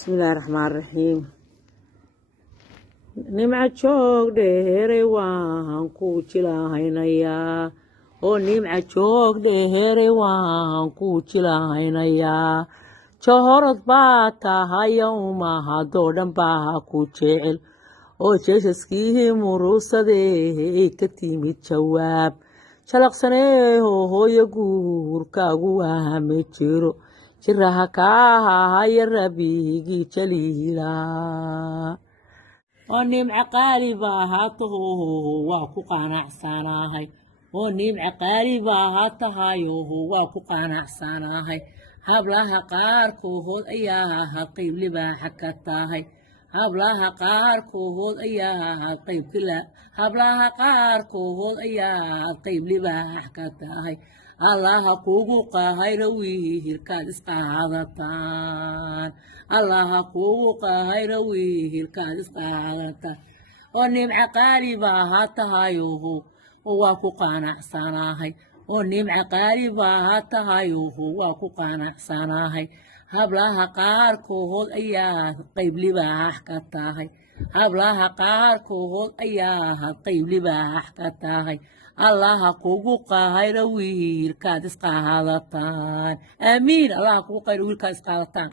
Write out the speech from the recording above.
بسم الله الرحمن الرحيم nimca joog dheere waan ku jilahaynayaa oo nimca joog dheere waan ku jilahaynayaa johorod baa tahayo umahadoo dhan baa ku jecel oo jeesaskii muruusadee ka timid jawaab jalaqsanee hooyo guurkaagu waame jiro jiraha kaahaya rabigii jaliilaa oo nimca qaali baa haataho waa ku qanacsanahay oo nimca qaali baa haatahayo waa ku qanacsanahay hablaha qaarkood ayaa qayb libaaxa ka tahay hablaha qaarkood ayaa qayb libaax ka tahay allaha kugu qahayra wiilkaad isqaadataan allaha kugu qahayra wiilkaad isqaadataan oo nimca qaali baa haatahayo waa ku qanacsanahay oo nimca qaali baa haatahayo waa ku qanacsanahay hablaha qaarkood ayaa qayb libaax ka tahay hablaha qaarkood ayaa qayb libaax ka tahay allaha kugu qahayra wiilkaad isqaadataan aamiin allaha kugu qahayra wiilkaad isqaadataan